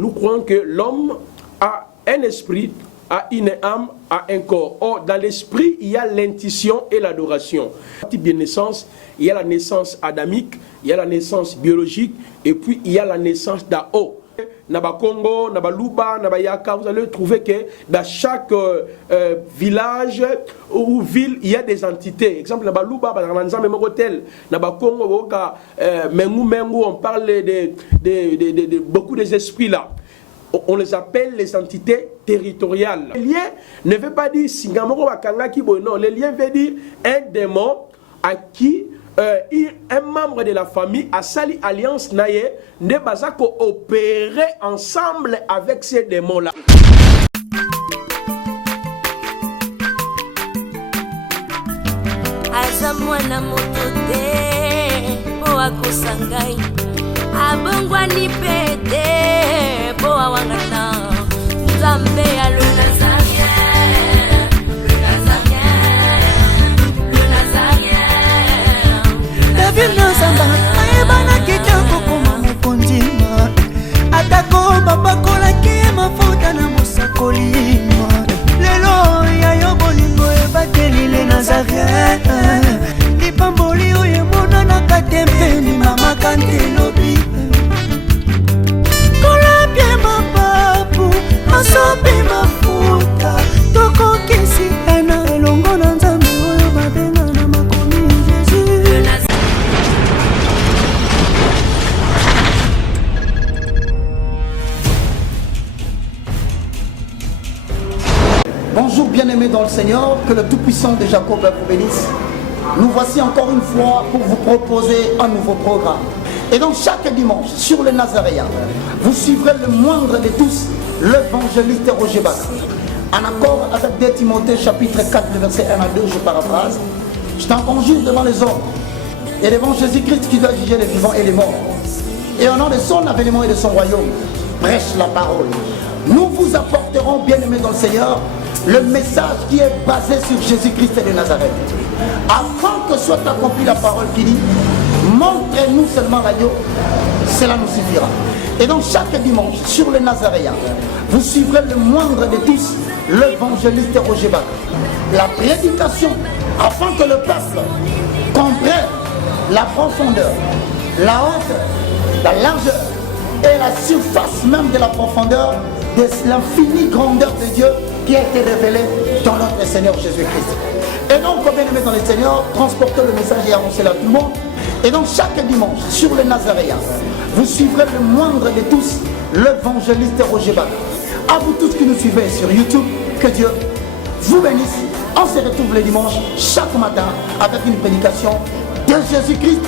nous croyons que l'homme a un esprit, a une âme, a un corps. Or, dans l'esprit, il y a l'intuition et l'adoration. Type de naissance, il y a la naissance adamique, il y a la naissance biologique, et puis il y a la naissance d'Ao. Naba Congo, Naba Luba, Naba Yaka, vous allez trouver que dans chaque village ou ville, il y a des entités. Exemple, Naba Luba, Naba Congo, Mengu, on parle de beaucoup des esprits là. On les appelle les entités territoriales. Le lien ne veut pas dire Singamoro Wakanga Kibo, non. Le lien veut dire un démon à qui un membre de la famille a sali alliance naye ne baza ko opérer ensemble avec ces démons là. Azamwana motote o akosangai abongwa ni pete bo awangana Nzambe ya le David Nzamba ayebana kitoko koma mokondima atako babakolaki mafuta na mosakolima lelo yayo bolingo ebatelile Nazareth lipamboli oyo emonanaka te mpeni mama kantelobi kolapie mapapu masopi mafuta tokokisitana elongo na Nzambe oyo babenga na makomi Jésus. Bonjour bien-aimés dans le Seigneur, que le Tout-Puissant de Jacob vous bénisse. Nous voici encore une fois pour vous proposer un nouveau programme. Et donc chaque dimanche, sur le Nazaréen, vous suivrez le moindre de tous, l'évangéliste Roger Bach. En accord avec 2 Timothée chapitre 4, verset 1 à 2, je paraphrase. Je t'en conjure devant les hommes et devant Jésus-Christ qui doit juger les vivants et les morts. Et au nom de son avènement et de son royaume, prêche la parole. Nous vous apporterons, bien-aimés dans le Seigneur, le message qui est basé sur Jésus-Christ de Nazareth. Afin que soit accomplie la parole qui dit, montrez-nous seulement l'agneau, cela nous suffira. Et donc chaque dimanche, sur le Nazaréen, vous suivrez le moindre de tous, l'évangéliste Roger Bach. La prédication, afin que le peuple comprenne la profondeur, la hauteur, la largeur et la surface même de la profondeur de l'infinie grandeur de Dieu qui a été révélée dans notre Seigneur Jésus-Christ. Et donc, bien aimés dans le Seigneur, transportez le message et annoncez-le à tout le monde. Et donc, chaque dimanche, sur le Nazaréen, vous suivrez le moindre de tous, l'évangéliste Roger Bach. À vous tous qui nous suivez sur YouTube, que Dieu vous bénisse. On se retrouve le dimanche, chaque matin, avec une prédication de Jésus-Christ,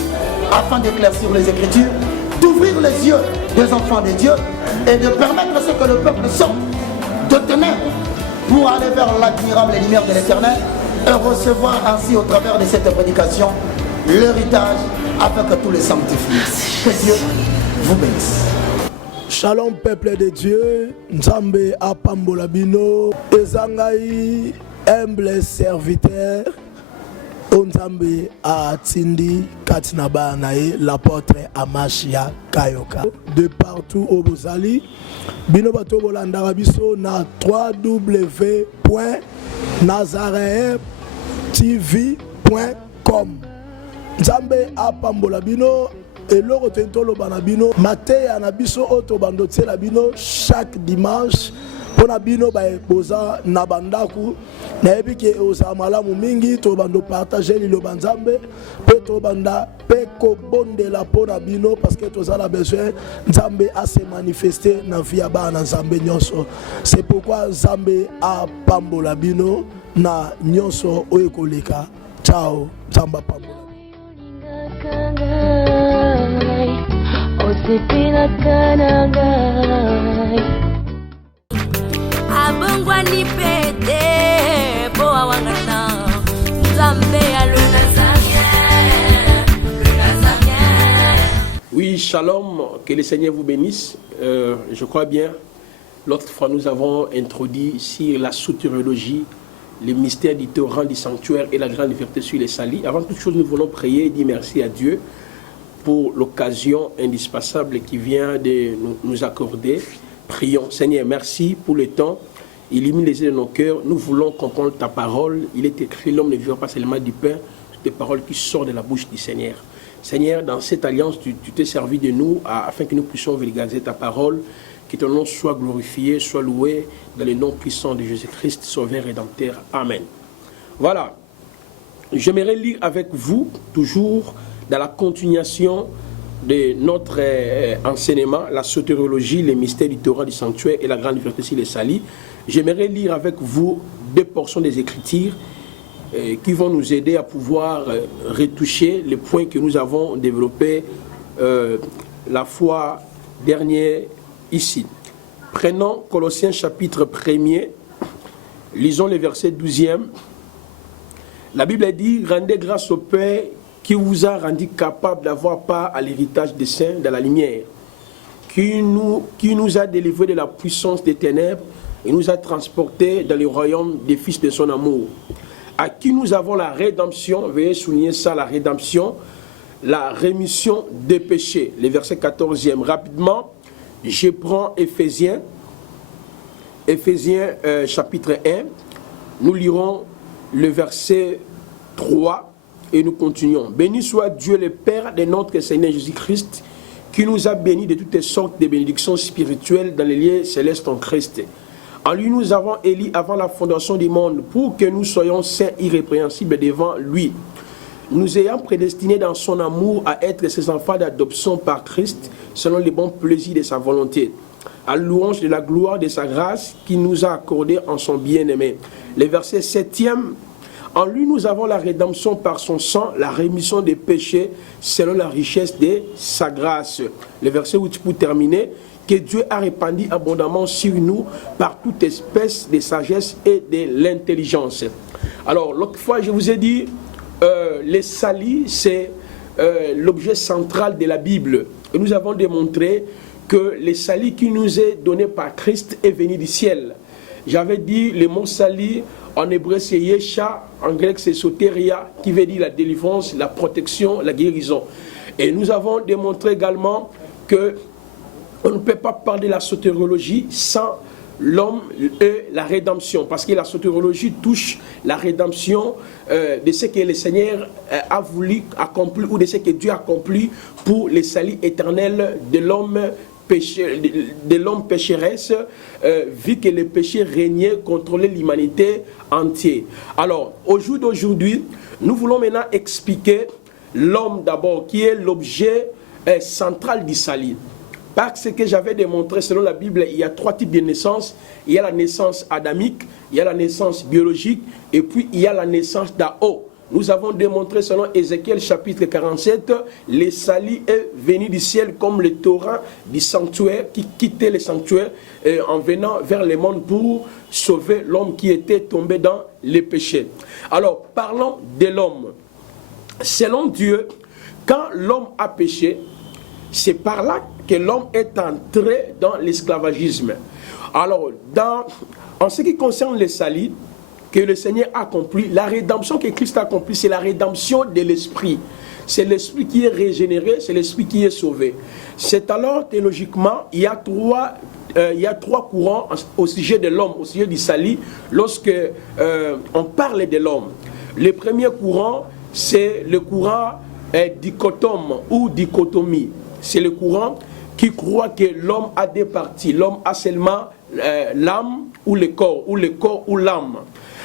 afin d'éclaircir les Écritures, d'ouvrir les yeux des enfants de Dieu et de permettre à ce que le peuple sorte de ténèbres pour aller vers l'admirable lumière de l'Éternel et recevoir ainsi au travers de cette prédication l'héritage avec tous les sanctifiés. Que Dieu vous bénisse. Shalom peuple de Dieu, Nzambe apambola bino, ezangai humble serviteur, Nzambe atindi katinaba nae l'apôtre Amashia Kayoka. De partout au Bozali, bino bato bolandaka biso na www.nazareentv.com. Nzambe apambola bino. Et le retentolo banabino maté anabiso auto bandoté la bino chaque dimanche pour nabino ba posa na bandaku na ebike osa malamu mingi to bando partager lilo banzambe pe to banda pe ko bonde la pona bino parce que to zala besoin nzambe a se manifester na via bana nzambe nyonso. C'est pourquoi nzambe a pambola bino na nyonso oyekoleka. Ciao, nzamba pambola. Abongwa ni pete bo awangana Nzambe ya le Nazarien. Oui, shalom, que le Seigneur vous bénisse. Je crois bien, l'autre fois nous avons introduit sur la soteriologie, le mystère du torrent du sanctuaire et la grande vérité sur les salis. Avant toute chose, nous voulons prier et dire merci à Dieu pour l'occasion indispensable qui vient de nous accorder Prions. Seigneur, merci pour le temps. Illumine les yeux de nos cœurs. Nous voulons comprendre ta parole. Il est écrit, l'homme ne vivra pas seulement du pain, des paroles qui sortent de la bouche du Seigneur. Seigneur, dans cette alliance, tu t'es servi de nous afin que nous puissions vulgariser ta parole. Que ton nom soit glorifié, soit loué dans le nom puissant de Jésus-Christ, Sauveur Rédempteur. Amen. Voilà. J'aimerais lire avec vous, toujours dans la continuation de notre enseignement, la sotériologie, les mystères du Torah, du sanctuaire et la grande vérité sur les salis. J'aimerais lire avec vous deux portions des Écritures qui vont nous aider à pouvoir retoucher les points que nous avons développés la fois dernière ici. Prenons Colossiens chapitre 1er, lisons les versets 12e. La Bible dit, rendez grâce au Père qui vous a rendu capable d'avoir part à l'héritage des saints dans la lumière, qui nous a délivrés de la puissance des ténèbres et nous a transportés dans le royaume des fils de son amour, à qui nous avons la rédemption, veuillez souligner ça, la rédemption, la rémission des péchés. Le verset 14e, rapidement, je prends Éphésiens chapitre 1, nous lirons le verset 3 et nous continuons. Béni soit Dieu le Père de notre Seigneur Jésus-Christ, qui nous a bénis de toutes sortes de bénédictions spirituelles dans les lieux célestes en Christ. En lui nous avons élu avant la fondation du monde pour que nous soyons saints irrépréhensibles devant lui, nous ayant prédestinés dans son amour à être ses enfants d'adoption par Christ selon les bons plaisirs de sa volonté, à louange de la gloire de sa grâce qui nous a accordé en son bien-aimé. Le verset 7e, en lui nous avons la rédemption par son sang, la rémission des péchés selon la richesse de sa grâce. Le verset 8 pour terminer, que Dieu a répandu abondamment sur nous par toute espèce de sagesse et de l'intelligence. Alors l'autre fois je vous ai dit, les salis c'est l'objet central de la Bible. Et nous avons démontré que les salis qui nous est donné par Christ est venu du ciel. J'avais dit le mot sali, en hébreu c'est Yesha, en grec c'est soteria, qui veut dire la délivrance, la protection, la guérison. Et nous avons démontré également que on ne peut pas parler de la sotériologie sans l'homme et la rédemption, parce que la sotériologie touche la rédemption de ce que le Seigneur a voulu accomplir ou de ce que Dieu a accompli pour le salut éternel de l'homme pécheresse, vu que le péché régnait, contrôlait l'humanité entière. Alors, au jour d'aujourd'hui, nous voulons maintenant expliquer l'homme d'abord, qui est l'objet central du salut. Parce que j'avais démontré, selon la Bible, il y a trois types de naissances. Il y a la naissance adamique, il y a la naissance biologique, et puis il y a la naissance d'en haut. Nous avons démontré, selon Ézéchiel chapitre 47, le salut est venu du ciel comme le torrent du sanctuaire qui quittait le sanctuaire en venant vers le monde pour sauver l'homme qui était tombé dans les péchés. Alors, parlons de l'homme. Selon Dieu, quand l'homme a péché, c'est par là que l'homme est entré dans l'esclavagisme. Alors, en ce qui concerne le salut que le Seigneur a accompli, la rédemption que Christ a accomplie, c'est la rédemption de l'esprit. C'est l'esprit qui est régénéré, c'est l'esprit qui est sauvé. C'est alors, théologiquement, il y a trois courants au sujet de l'homme, au sujet du salut, lorsque on parle de l'homme. Le premier courant, c'est le courant dichotome ou dichotomie. C'est le courant qui croit que l'homme a deux parties. L'homme a seulement l'âme ou le corps ou l'âme.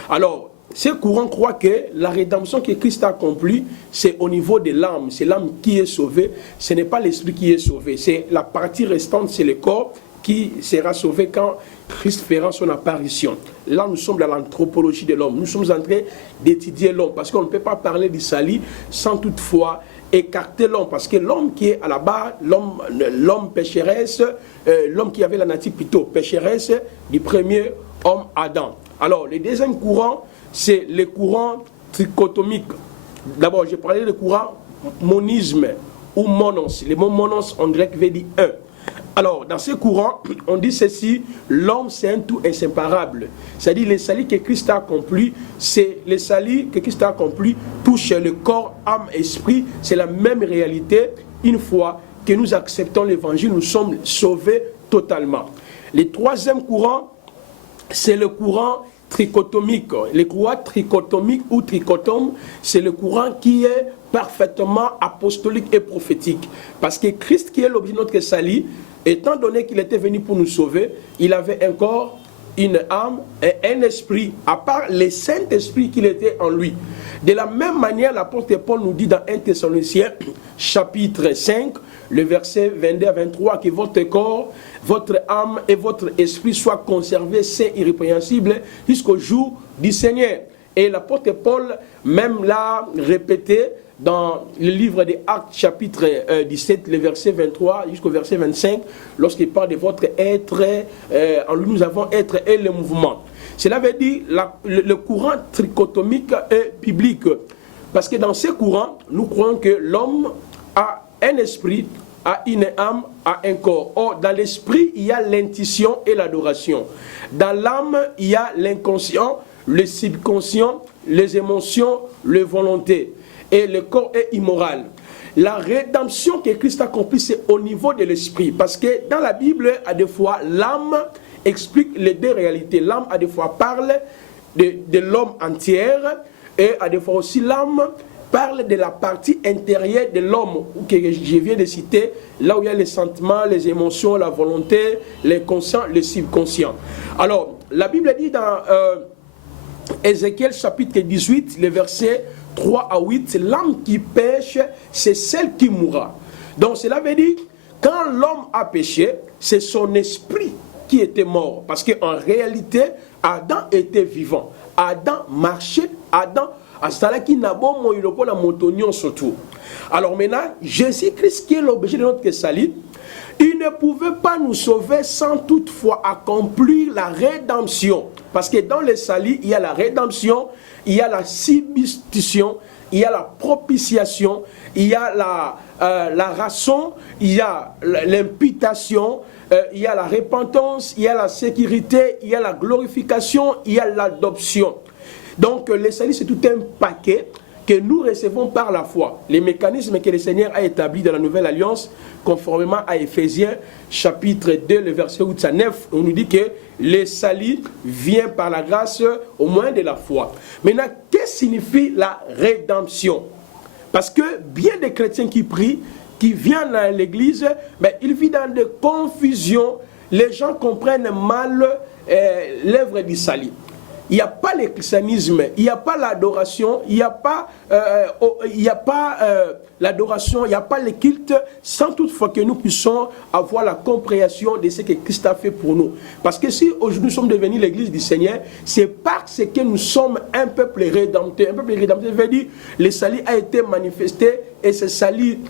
Alors, ce courant croit que la rédemption que Christ a accomplie, c'est au niveau de l'âme. C'est l'âme qui est sauvée. Ce n'est pas l'esprit qui est sauvé. C'est la partie restante, c'est le corps qui sera sauvé quand Christ fera son apparition. Là, nous sommes dans l'anthropologie de l'homme. Nous sommes en train d'étudier l'homme parce qu'on ne peut pas parler du salut sans toutefois écarter l'homme, parce que l'homme qui est à la base, l'homme pécheresse, l'homme qui avait la nature plutôt pécheresse du premier homme Adam. Alors, le deuxième courant, c'est le courant trichotomique. D'abord, j'ai parlé du courant monisme ou monos. Le mot monos en grec veut dire un. Alors, dans ce courant, on dit ceci, l'homme c'est un tout inséparable. C'est-à-dire le salut que Christ a accompli, c'est le salut que Christ a accompli touche le corps, âme, esprit. C'est la même réalité. Une fois que nous acceptons l'évangile, nous sommes sauvés totalement. Le troisième courant, c'est le courant trichotomique. Le courant trichotomique ou trichotome, c'est le courant qui est parfaitement apostolique et prophétique. Parce que Christ, qui est l'objet de notre salut, étant donné qu'il était venu pour nous sauver, il avait un corps, une âme et un esprit, à part le Saint-Esprit qu'il était en lui. De la même manière, l'apôtre Paul nous dit dans 1 Thessaloniciens, chapitre 5, le verset 22 à 23, que votre corps, votre âme et votre esprit soient conservés sains et irrépréhensibles jusqu'au jour du Seigneur. Et l'apôtre Paul même l'a répété dans le livre des Actes, chapitre 17, le verset 23 jusqu'au verset 25, lorsqu'il parle de votre être, en lui nous avons être et le mouvement. Cela veut dire le courant trichotomique est biblique. Parce que dans ce courant, nous croyons que l'homme a un esprit, a une âme, a un corps. Or, dans l'esprit, il y a l'intuition et l'adoration. Dans l'âme, il y a l'inconscient, le subconscient, les émotions, les volontés. Et le corps est immoral. La rédemption que Christ a accomplie, c'est au niveau de l'esprit. Parce que dans la Bible, à des fois, l'âme explique les deux réalités. L'âme, à des fois, parle de l'homme entière, et à des fois aussi, l'âme parle de la partie intérieure de l'homme, que je viens de citer, là où il y a les sentiments, les émotions, la volonté, l'inconscient, le subconscient. Alors, la Bible dit dans Ézéchiel chapitre 18, le verset 3 à 8, l'âme qui pêche, c'est celle qui mourra. Donc cela veut dire, quand l'homme a péché, c'est son esprit qui était mort. Parce qu'en réalité, Adam était vivant. Adam marchait, Adam, alors maintenant, Jésus-Christ qui est l'objet de notre salut, il ne pouvait pas nous sauver sans toutefois accomplir la rédemption. Parce que dans le salut, il y a la rédemption, il y a la substitution, il y a la propitiation, il y a la rançon, il y a l'imputation, il y a la repentance, il y a la sécurité, il y a la glorification, il y a l'adoption. Donc le salut, c'est tout un paquet que nous recevons par la foi. Les mécanismes que le Seigneur a établis dans la Nouvelle Alliance, conformément à Éphésiens, chapitre 2, le verset 8 à 9, on nous dit que le salut vient par la grâce au moyen de la foi. Maintenant, qu'est-ce que signifie la rédemption? Parce que bien des chrétiens qui prient, qui viennent à l'église, mais ils vivent dans des confusions. Les gens comprennent mal l'œuvre du salut. Il n'y a pas le christianisme, il n'y a pas l'adoration, il n'y a pas, l'adoration, il n'y a pas le culte, sans toutefois que nous puissions avoir la compréhension de ce que Christ a fait pour nous. Parce que si aujourd'hui nous sommes devenus l'église du Seigneur, c'est parce que nous sommes un peuple rédempteur. Un peuple rédempteur veut dire le salut a été manifesté et ce salut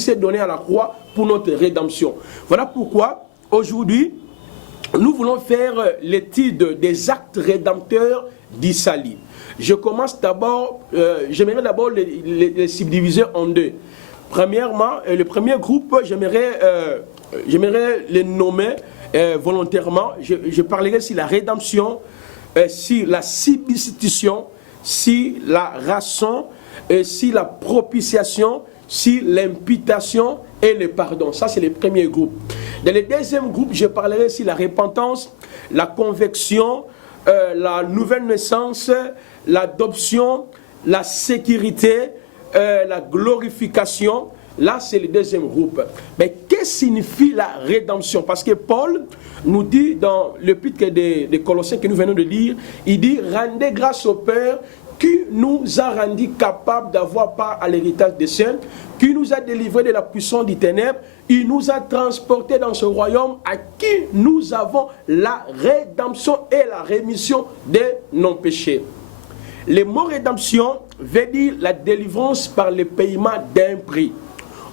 s'est donné à la croix pour notre rédemption. Voilà pourquoi aujourd'hui, nous voulons faire l'étude des actes rédempteurs du salut. Je commence d'abord, j'aimerais d'abord les subdiviser en deux. Premièrement, le premier groupe, j'aimerais les nommer volontairement. Je parlerai sur la rédemption, sur la substitution, sur la rançon, sur la propitiation, sur l'imputation et le pardon. Ça, c'est le premier groupe. Dans le deuxième groupe, je parlerai sur la repentance, la conversion, la nouvelle naissance, l'adoption, la sécurité, la glorification. Là, c'est le deuxième groupe. Mais qu'est-ce que signifie la rédemption? Parce que Paul nous dit dans l'épître des Colossiens que nous venons de lire, il dit « Rendez grâce au Père qui nous a rendus capables d'avoir part à l'héritage des saints, qui nous a délivrés de la puissance du ténèbre, il nous a transportés dans ce royaume à qui nous avons la rédemption et la rémission de nos péchés. » Le mot rédemption veut dire la délivrance par le paiement d'un prix.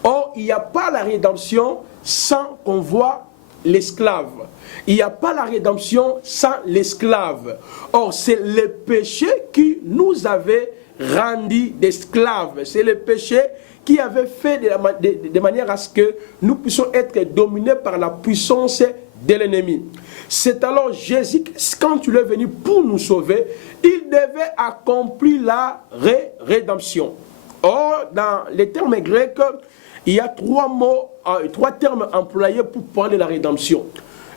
Or, il n'y a pas la rédemption sans qu'on voit l'esclave. Il n'y a pas la rédemption sans l'esclave. Or, c'est le péché qui nous avait rendus d'esclaves. C'est le péché qui avait fait de manière à ce que nous puissions être dominés par la puissance de l'ennemi. C'est alors Jésus, quand il est venu pour nous sauver, il devait accomplir la rédemption. Or, dans les termes grecs, il y a trois termes employés pour parler de la rédemption.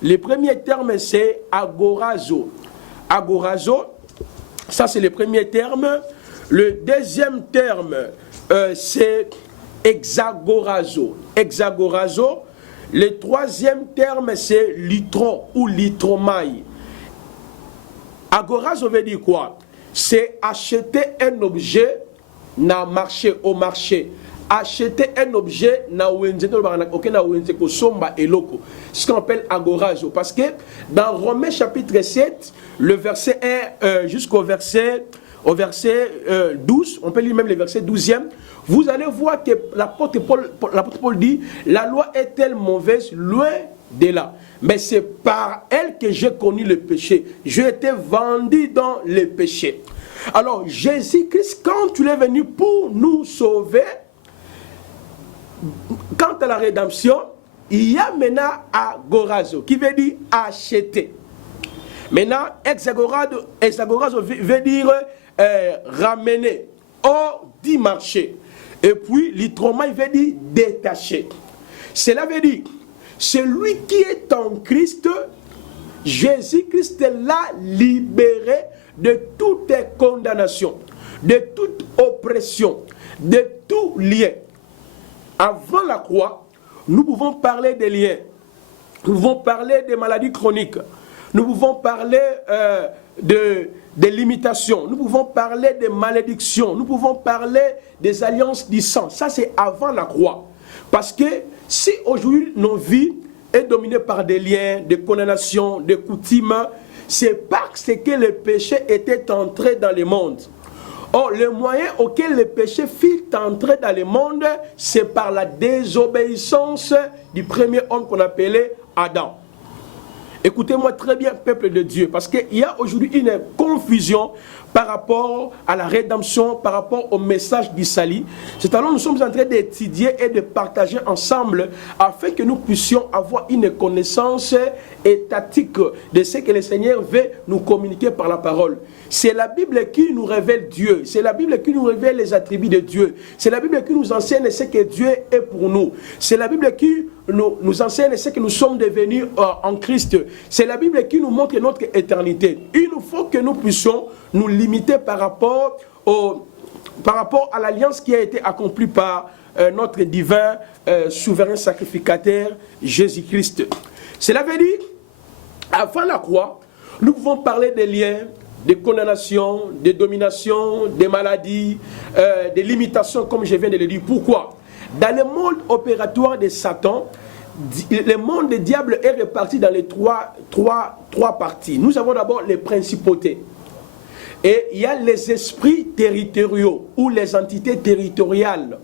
Le premier terme, c'est agorazo. Agorazo, ça c'est le premier terme. Le deuxième terme, c'est hexagorazo. Hexagorazo. Le troisième terme, c'est litro ou litromai. Agorazo veut dire quoi? C'est acheter un objet na marché, au marché. Acheter un objet na wenze ko somba eloko. C'est ce qu'on appelle agorazo. Parce que dans Romains chapitre 7, le verset 1 jusqu'au verset 12, on peut lire même le verset 12e, vous allez voir que l'apôtre Paul dit, la loi est-elle mauvaise? Loin de là. Mais c'est par elle que j'ai connu le péché. J'ai été vendu dans le péché. Alors, Jésus-Christ, quand il est venu pour nous sauver, quant à la rédemption, il y a maintenant agorazo, qui veut dire acheter. Maintenant, hexagorazo veut dire ramener, hors du marché. Et puis, litroma, il veut dire détacher. Cela veut dire, celui qui est en Christ, Jésus-Christ l'a libéré de toute condamnation, de toute oppression, de tout lien. Avant la croix, nous pouvons parler des liens, nous pouvons parler des maladies chroniques, nous pouvons parler des limitations, nous pouvons parler des malédictions, nous pouvons parler des alliances du sang. Ça, c'est avant la croix. Parce que si aujourd'hui nos vies sont dominées par des liens, des condamnations, des coutumes, c'est parce que le péché était entré dans le monde. Or, le moyen auquel le péché fut entré dans le monde, c'est par la désobéissance du premier homme qu'on appelait Adam. Écoutez-moi très bien, peuple de Dieu, parce qu'il y a aujourd'hui une confusion par rapport à la rédemption, par rapport au message du salut. C'est alors nous sommes en train d'étudier et de partager ensemble afin que nous puissions avoir une connaissance étatique de ce que le Seigneur veut nous communiquer par la parole. C'est la Bible qui nous révèle Dieu. C'est la Bible qui nous révèle les attributs de Dieu. C'est la Bible qui nous enseigne ce que Dieu est pour nous. C'est la Bible qui nous enseigne ce que nous sommes devenus en Christ. C'est la Bible qui nous montre notre éternité. Il nous faut que nous puissions nous limiter par rapport à l'alliance qui a été accomplie par notre divin souverain sacrificateur Jésus-Christ. Cela veut dire, avant la croix, nous pouvons parler des liens, des condamnations, des dominations, des maladies, des limitations, comme je viens de le dire. Pourquoi? Dans le monde opératoire de Satan, le monde des diables est réparti dans les trois parties. Nous avons d'abord les principautés. Et il y a les esprits territoriaux ou les entités territoriales.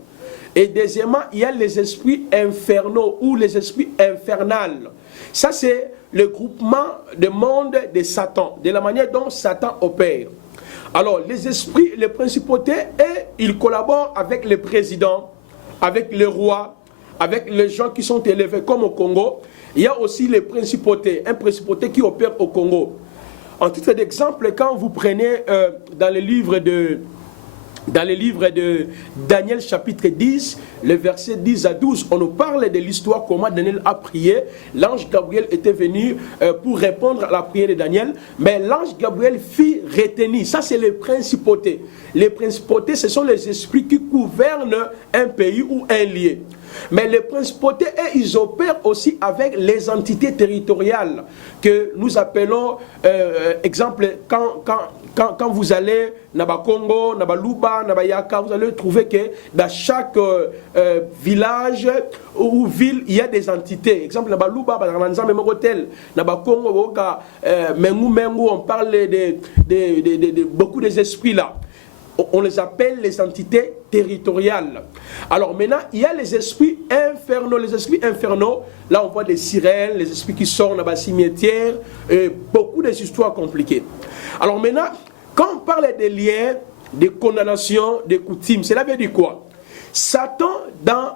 Et deuxièmement, il y a les esprits infernaux ou les esprits infernales. Ça, c'est le groupement de monde de Satan, de la manière dont Satan opère. Alors, les esprits, les principautés, ils collaborent avec les présidents, avec les rois, avec les gens qui sont élevés comme au Congo. Il y a aussi les principautés, un principauté qui opère au Congo. En titre d'exemple, quand vous prenez dans le livre de Daniel chapitre 10, le verset 10 à 12, on nous parle de l'histoire comment Daniel a prié. L'ange Gabriel était venu pour répondre à la prière de Daniel, mais l'ange Gabriel fit retenir. Ça, c'est les principautés. Les principautés, ce sont les esprits qui gouvernent un pays ou un lieu. Mais les principautés, ils opèrent aussi avec les entités territoriales que nous appelons, exemple, quand vous allez dans Congo, dans Luba, dans Yaka, vous allez trouver que dans chaque village ou ville, il y a des entités. Exemple, dans Luba, dans le hôtel, dans Congo, on parle de beaucoup des esprits là. On les appelle les entités territoriales. Alors maintenant, il y a les esprits infernaux. Les esprits infernaux, là on voit des sirènes, les esprits qui sortent dans les cimetières, beaucoup d'histoires compliquées. Alors maintenant, quand on parle des liens, des condamnations, des coutumes, cela veut dire quoi? Satan, dans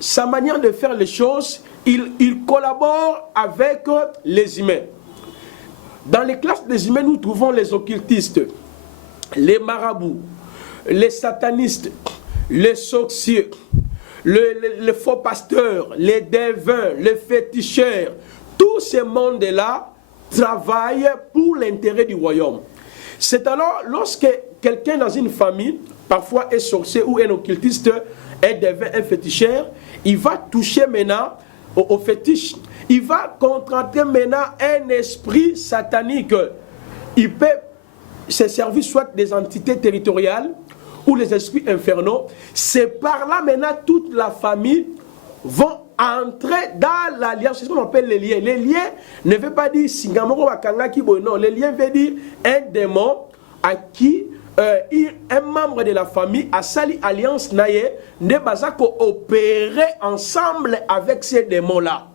sa manière de faire les choses, il collabore avec les humains. Dans les classes des humains, nous trouvons les occultistes, les marabouts, les satanistes, les sorciers, les faux pasteurs, les devins, les féticheurs, Tout ce monde-là travaille pour l'intérêt du royaume. C'est alors lorsque quelqu'un dans une famille, parfois est sorcier ou un occultiste, devient un féticheur, il va toucher maintenant au fétiche. Il va contracter maintenant un esprit satanique. Il peut se servir soit des entités territoriales ou les esprits infernaux. C'est par là maintenant toute la famille vont entrer dans l'alliance. C'est ce qu'on appelle les liens. Les liens ne veut pas dire Singamoro Wakanga Kibo. Non, les liens veut dire un démon à qui un membre de la famille a sali alliance naye ne basa ko opérer ensemble avec ces démons-là.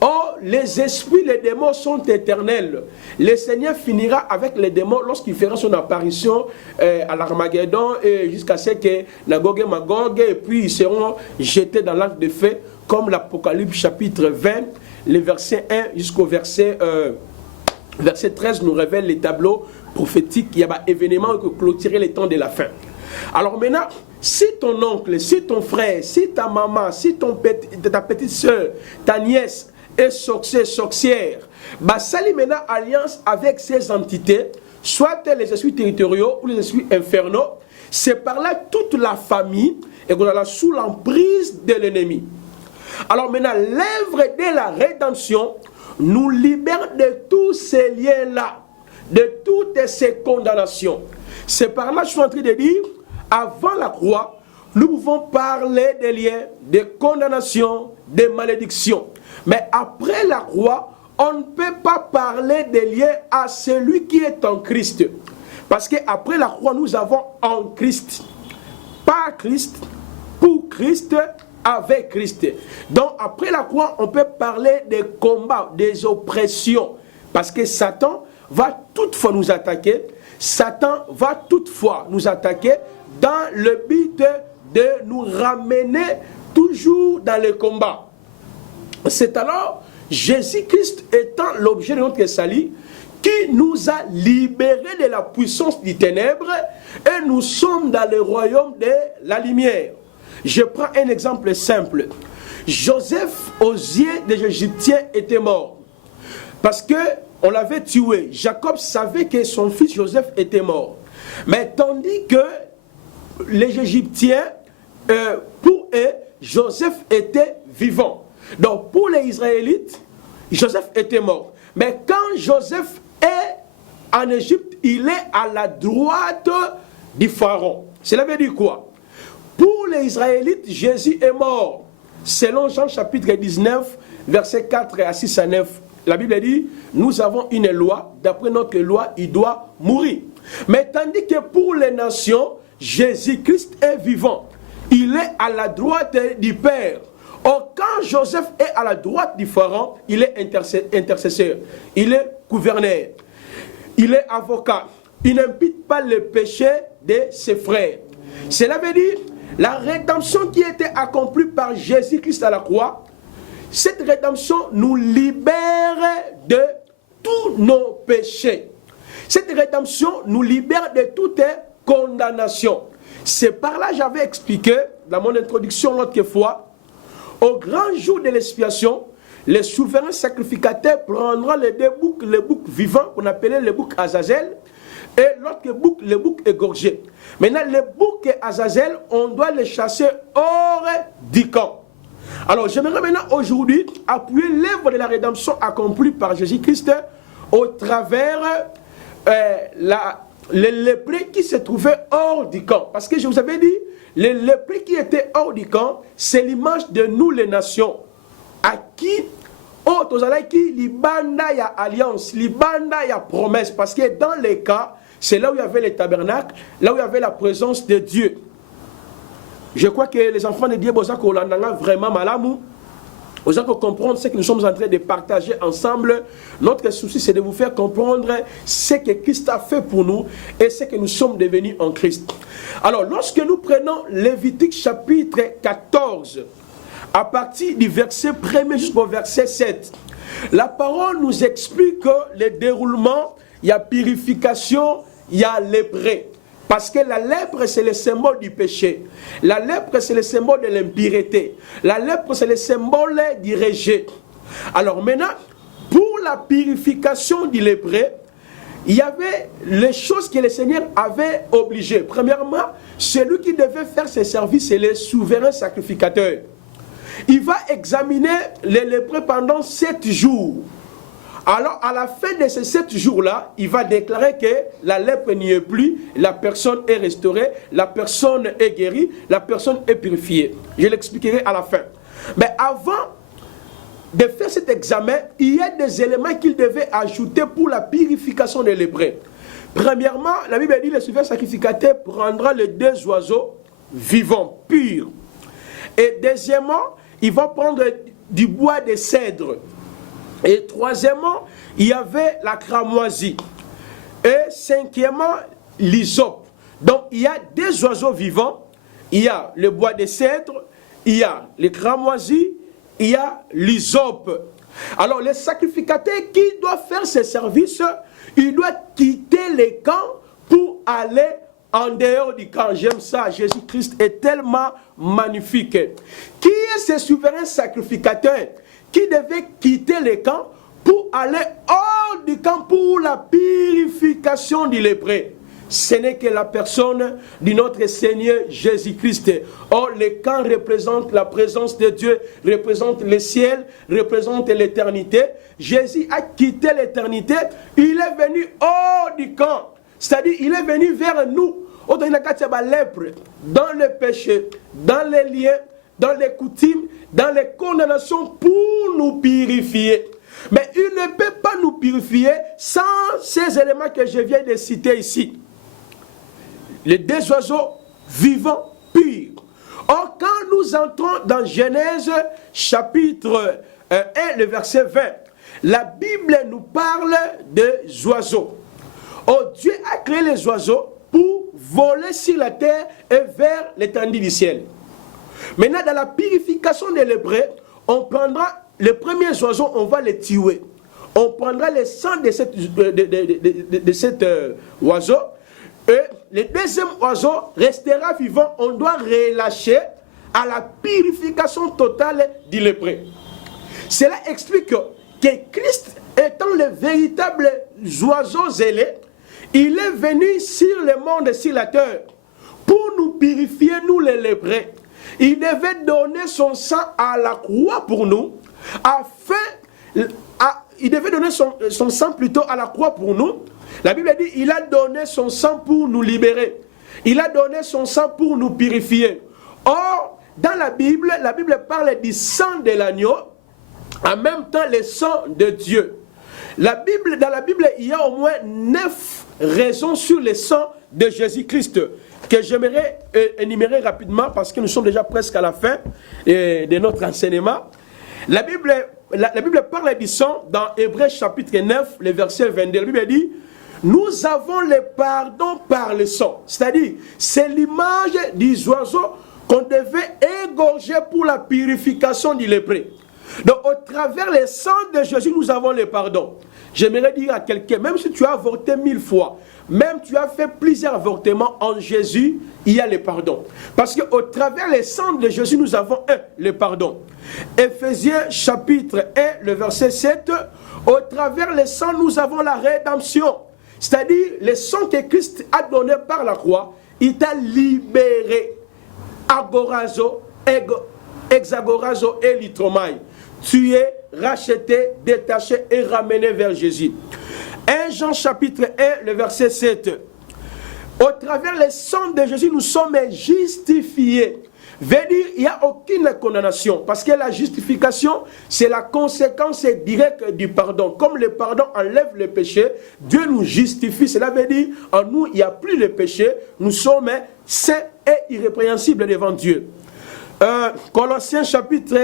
Or, les esprits, les démons sont éternels. Le Seigneur finira avec les démons lorsqu'il fera son apparition à l'Armageddon jusqu'à ce que Nagog et Magog, et puis ils seront jetés dans l'arc de feu, comme l'Apocalypse chapitre 20, le verset 1 jusqu'au verset 13 nous révèle les tableaux prophétiques. Il y a un événement qui clôturerait les temps de la fin. Alors maintenant, si ton oncle, si ton frère, si ta maman, si ta petite soeur, ta nièce est sorcière, bah sali maintenant alliance avec ces entités, soit les esprits territoriaux ou les esprits infernaux, c'est par là toute la famille est sous l'emprise de l'ennemi. Alors maintenant, l'œuvre de la rédemption nous libère de tous ces liens-là, de toutes ces condamnations. C'est par là que je suis en train de dire, avant la croix, nous pouvons parler des liens, des condamnations, des malédictions. Mais après la croix, on ne peut pas parler des liens à celui qui est en Christ. Parce qu'après la croix, nous avons en Christ. Pas Christ, pour Christ, avec Christ. Donc après la croix, on peut parler des combats, des oppressions. Parce que Satan va toutefois nous attaquer. Satan va toutefois nous attaquer dans le but de nous ramener toujours dans le combat. C'est alors Jésus-Christ étant l'objet de notre salut qui nous a libérés de la puissance des ténèbres et nous sommes dans le royaume de la lumière. Je prends un exemple simple. Joseph, aux yeux des Égyptiens, était mort parce que on l'avait tué. Jacob savait que son fils Joseph était mort. Mais tandis que les Égyptiens, pour eux, Joseph était vivant. Donc pour les Israélites, Joseph était mort. Mais quand Joseph est en Égypte, il est à la droite du Pharaon. Cela veut dire quoi? Pour les Israélites, Jésus est mort. Selon Jean chapitre 19, versets 4 à 6 à 9. La Bible dit, nous avons une loi, d'après notre loi, il doit mourir. Mais tandis que pour les nations, Jésus-Christ est vivant. Il est à la droite du Père. Or, quand Joseph est à la droite du Pharaon, il est intercesseur, il est gouverneur, il est avocat. Il n'impute pas le péché de ses frères. Cela veut dire, la rédemption qui a été accomplie par Jésus-Christ à la croix, cette rédemption nous libère de tous nos péchés. Cette rédemption nous libère de toute condamnation. C'est par là que j'avais expliqué, dans mon introduction l'autre fois, au grand jour de l'expiation, le souverain sacrificateur prendra les deux boucs, le bouc vivant qu'on appelait le bouc Azazel, et l'autre bouc, le bouc égorgé. Maintenant, le bouc Azazel, on doit le chasser hors du camp. Alors, j'aimerais maintenant aujourd'hui appuyer l'œuvre de la rédemption accomplie par Jésus-Christ au travers les lépreux qui se trouvaient hors du camp. Parce que je vous avais dit, les lépreux qui étaient hors du camp, c'est l'image de nous les nations. À qui libanda ya alliance, libanda ya promesse. Parce que dans les cas, c'est là où il y avait les tabernacles, là où il y avait la présence de Dieu. Je crois que les enfants de Dieu, vraiment malamou. Vous allez comprendre ce que nous sommes en train de partager ensemble. Notre souci, c'est de vous faire comprendre ce que Christ a fait pour nous et ce que nous sommes devenus en Christ. Alors, lorsque nous prenons Lévitique chapitre 14, à partir du verset 1er jusqu'au verset 7, la parole nous explique que le déroulement, il y a purification, il y a lépreux. Parce que la lèpre, c'est le symbole du péché. La lèpre, c'est le symbole de l'impureté. La lèpre, c'est le symbole du rejet. Alors maintenant, la purification du lépreux, il y avait les choses que le Seigneur avait obligées. Premièrement, celui qui devait faire ses services, c'est le souverain sacrificateur. Il va examiner les lépreux pendant 7 jours. Alors, à la fin de ces 7 jours-là, il va déclarer que la lèpre n'y est plus, la personne est restaurée, la personne est guérie, la personne est purifiée. Je l'expliquerai à la fin. Mais avant de faire cet examen, il y a des éléments qu'il devait ajouter pour la purification des lépreux. Premièrement, la Bible dit que le souverain sacrificateur prendra les 2 oiseaux vivants, purs. Et deuxièmement, il va prendre du bois de cèdre. Et troisièmement, il y avait la cramoisie. Et cinquièmement, l'hysope. Donc, il y a 2 oiseaux vivants. Il y a le bois de cèdre, il y a les cramoisis, il y a l'hysope. Alors, le sacrificateur qui doit faire ses services, il doit quitter les camps pour aller en dehors du camp. J'aime ça. Jésus-Christ est tellement magnifique. Qui est ce souverain sacrificateur qui devait quitter les camps pour aller hors du camp pour la purification du lépreux? Ce n'est que la personne de notre Seigneur Jésus-Christ. Or, les camps représentent la présence de Dieu, représentent le ciel, représentent l'éternité. Jésus a quitté l'éternité, il est venu hors du camp. C'est-à-dire, il est venu vers nous. Dans le péché, dans les liens, dans les coutumes, dans les condamnations pour nous purifier. Mais il ne peut pas nous purifier sans ces éléments que je viens de citer ici. Les 2 oiseaux vivants purs. Or, quand nous entrons dans Genèse chapitre 1, le verset 20, la Bible nous parle des oiseaux. Or, Dieu a créé les oiseaux pour voler sur la terre et vers l'étendue du ciel. Maintenant, dans la purification des lépreux, on prendra les premiers oiseaux, on va les tuer. On prendra le sang de cet oiseau. Et le deuxième oiseau restera vivant. On doit relâcher à la purification totale du lépreux. Cela explique que Christ, étant le véritable oiseau zélé, il est venu sur le monde, sur la terre, pour nous purifier, nous les lépreux. Il devait donner son sang à la croix pour nous, il devait donner son sang plutôt à la croix pour nous. La Bible dit, il a donné son sang pour nous libérer. Il a donné son sang pour nous purifier. Or, dans la Bible parle du sang de l'agneau, en même temps le sang de Dieu. Dans la Bible, il y a au moins 9 raisons sur le sang de Jésus-Christ que j'aimerais énumérer rapidement parce que nous sommes déjà presque à la fin de notre enseignement. La Bible parle du sang dans Hébreux chapitre 9, le verset 22. La Bible dit, nous avons le pardon par le sang. C'est-à-dire, c'est l'image des oiseaux qu'on devait égorger pour la purification du lépreux. Donc, au travers le sang de Jésus, nous avons le pardon. J'aimerais dire à quelqu'un, même si tu as avorté 1000 fois, même tu as fait plusieurs avortements en Jésus, il y a le pardon. Parce qu'au travers le sang de Jésus, nous avons le pardon. Éphésiens chapitre 1, le verset 7, au travers le sang, nous avons la rédemption. C'est-à-dire, le sang que Christ a donné par la croix, il t'a libéré. Agorazo, exagorazo et litromai. Tu es racheté, détaché et ramené vers Jésus. 1 Jean chapitre 1, le verset 7. Au travers le sang de Jésus, nous sommes justifiés. Veut dire, il n'y a aucune condamnation. Parce que la justification, c'est la conséquence directe du pardon. Comme le pardon enlève le péché, Dieu nous justifie. Cela veut dire, en nous, il n'y a plus le péché. Nous sommes saints et irrépréhensibles devant Dieu. Colossiens chapitre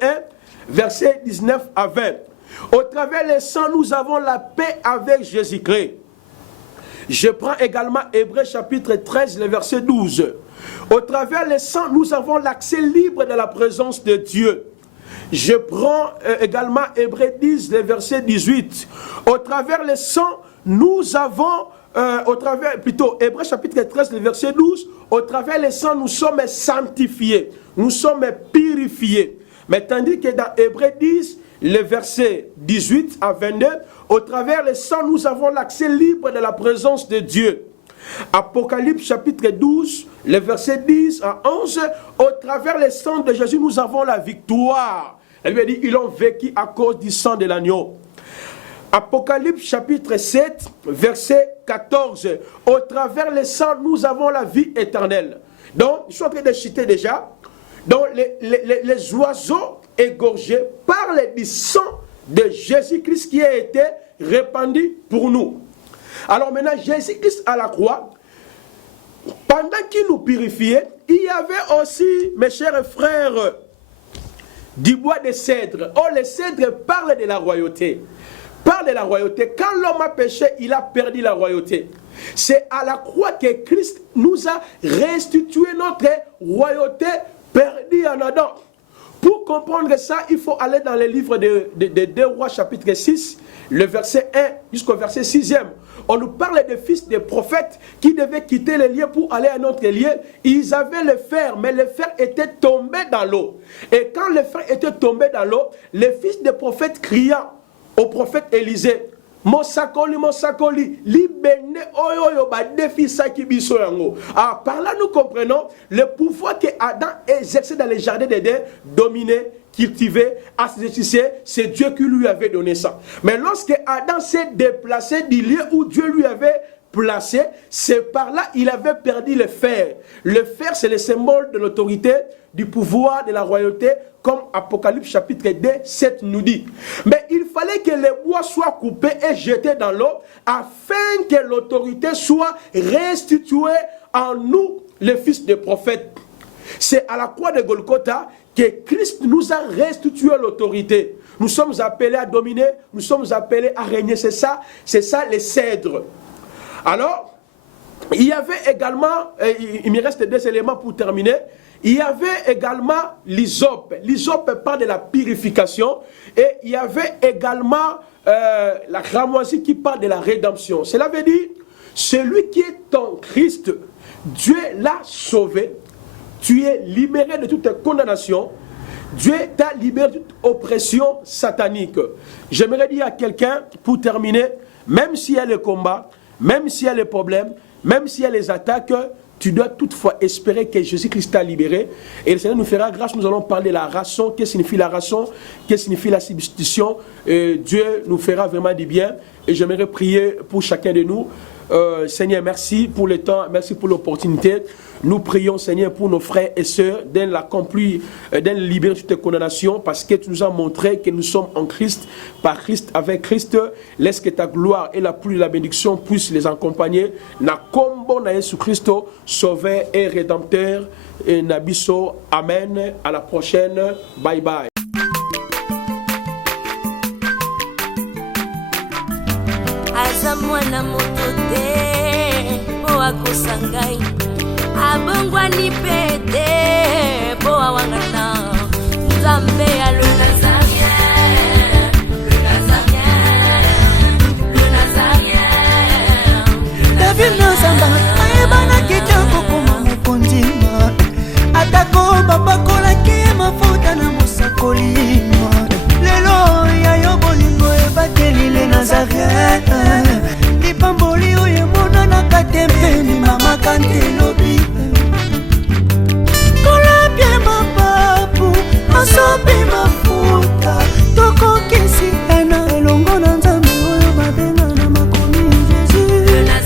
1, verset 19 à 20. Au travers le sang, nous avons la paix avec Jésus-Christ. Je prends également Hébreux chapitre 13, le verset 12. Au travers le sang, nous avons l'accès libre de la présence de Dieu. Je prends également Hébreux 10, le verset 18. Au travers le sang, nous avons... Hébreux chapitre 13, le verset 12, au travers le sang, nous sommes sanctifiés, nous sommes purifiés. Mais tandis que dans Hébreux 10, le verset 18 à 22, au travers le sang, nous avons l'accès libre de la présence de Dieu. Apocalypse chapitre 12, le verset 10 à 11, au travers le sang de Jésus, nous avons la victoire. Elle lui a dit, ils ont vécu à cause du sang de l'agneau. Apocalypse chapitre 7, verset 14, au travers le sang, nous avons la vie éternelle. Donc, je suis en train de citer déjà, donc les oiseaux égorgés parlent du sang de Jésus-Christ qui a été répandu pour nous. Alors maintenant, Jésus-Christ à la croix, pendant qu'il nous purifiait, il y avait aussi, mes chers frères, du bois de cèdre. Oh, le cèdre parle de la royauté. Parle de la royauté. Quand l'homme a péché, il a perdu la royauté. C'est à la croix que Christ nous a restitué notre royauté perdue en Adam. Pour comprendre ça, il faut aller dans le livre de 2 Rois chapitre 6, le verset 1 jusqu'au verset 6e. On nous parle des fils des prophètes qui devaient quitter les lieux pour aller à un autre lieu. Ils avaient le fer, mais le fer était tombé dans l'eau. Et quand le fer était tombé dans l'eau, les fils des prophètes criant au prophète Élisée, Mosakoli, libene oyo ba défi ça qui biso yango. Ah, par là nous comprenons le pouvoir que Adam exerçait dans les jardins d'Éden, dominer, cultiver, assaisir, c'est Dieu qui lui avait donné ça. Mais lorsque Adam s'est déplacé du lieu où Dieu lui avait placé, c'est par là il avait perdu le fer. Le fer, c'est le symbole de l'autorité, du pouvoir, de la royauté, comme Apocalypse chapitre 2, 7 nous dit. Mais il fallait que les bois soient coupés et jetés dans l'eau afin que l'autorité soit restituée en nous, les fils des prophètes. C'est à la croix de Golgotha que Christ nous a restitué l'autorité. Nous sommes appelés à dominer, nous sommes appelés à régner. C'est ça les cèdres. Alors, il y avait également, il me reste 2 éléments pour terminer. Il y avait également l'hysope. L'hysope parle de la purification. Et il y avait également la cramoisie qui parle de la rédemption. Cela veut dire, celui qui est en Christ, Dieu l'a sauvé. Tu es libéré de toute condamnation. Dieu t'a libéré de toute oppression satanique. J'aimerais dire à quelqu'un, pour terminer, même s'il y a le combat, même s'il y a les problèmes, même s'il y a les attaques, tu dois toutefois espérer que Jésus-Christ t'a libéré. Et le Seigneur nous fera grâce. Nous allons parler de la rançon. Qu'est-ce que signifie la rançon? Qu'est-ce que signifie la substitution? Dieu nous fera vraiment du bien. Et j'aimerais prier pour chacun de nous. Seigneur, merci pour le temps. Merci pour l'opportunité. Nous prions, Seigneur, pour nos frères et sœurs, d'accomplir, de libérer toute condamnation, parce que tu nous as montré que nous sommes en Christ, par Christ, avec Christ. Laisse que ta gloire et la pluie de la bénédiction puissent les accompagner. Na kombo na Yesu Christo, sauveur et rédempteur. Et Nabiso, amen. À la prochaine. Bye bye. Mwana moto te po akosangai abongwani pete po awangata Nzambe alona